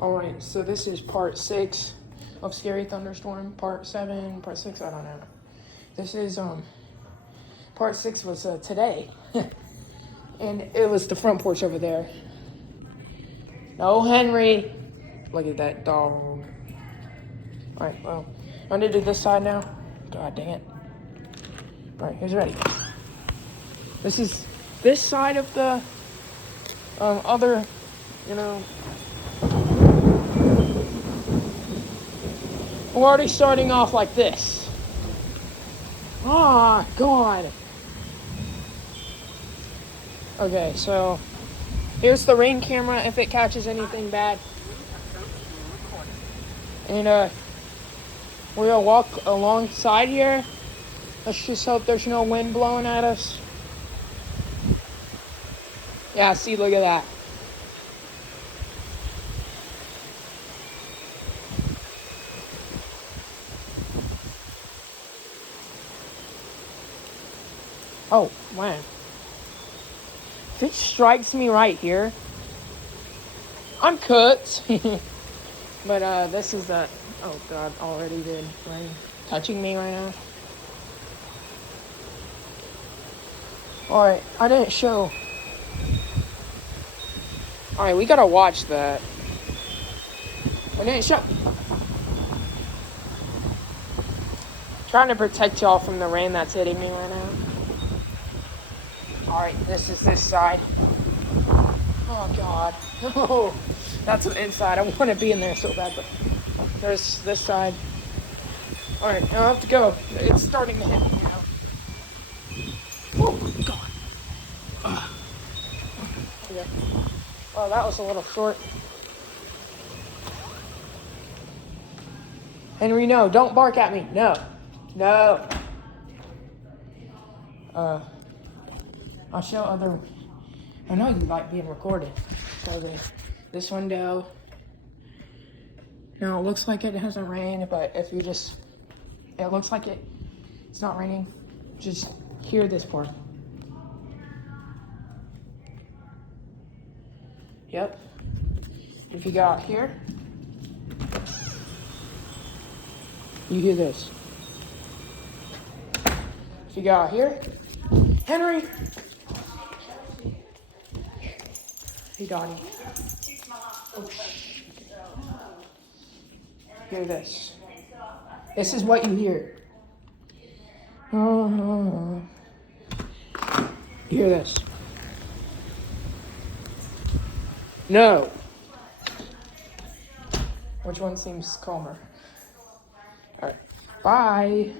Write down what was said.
Alright, so this is part 6 of Scary Thunderstorm. Part 7, part 6, I don't know. This is, part 6 was today. And it was the front porch over there. No, Henry! Look at that dog. Alright, well, I'm gonna do this side now. God dang it. Alright, who's ready? This is this side of the other, we're already starting off like this. Ah, God. Okay, so here's the rain camera if it catches anything bad. And we'll walk alongside here. Let's just hope there's no wind blowing at us. Yeah, see, look at that. Oh, man. If it strikes me right here, I'm cooked. But this is the, oh God, already did rain touching me right now. Alright, I didn't show. Alright, we gotta watch that. I didn't show. Trying to protect y'all from the rain that's hitting me right now. Alright, this is this side. Oh God. Oh, that's the inside. I want to be in there so bad, but there's this side. Alright, I'll have to go. It's starting to hit me now. Oh, God. Okay. Well, that was a little short. Henry, no, don't bark at me. No. No. I'll show other. I know you like being recorded. So this window. Now it looks like it hasn't rained, but if you just, it looks like it's not raining. Just hear this part. Yep. If you go out here, you hear this. If you go out here, Henry. Hey, Donnie. Oh, shh. Hear this. This is what you hear. You hear this. No. Which one seems calmer? All right. Bye.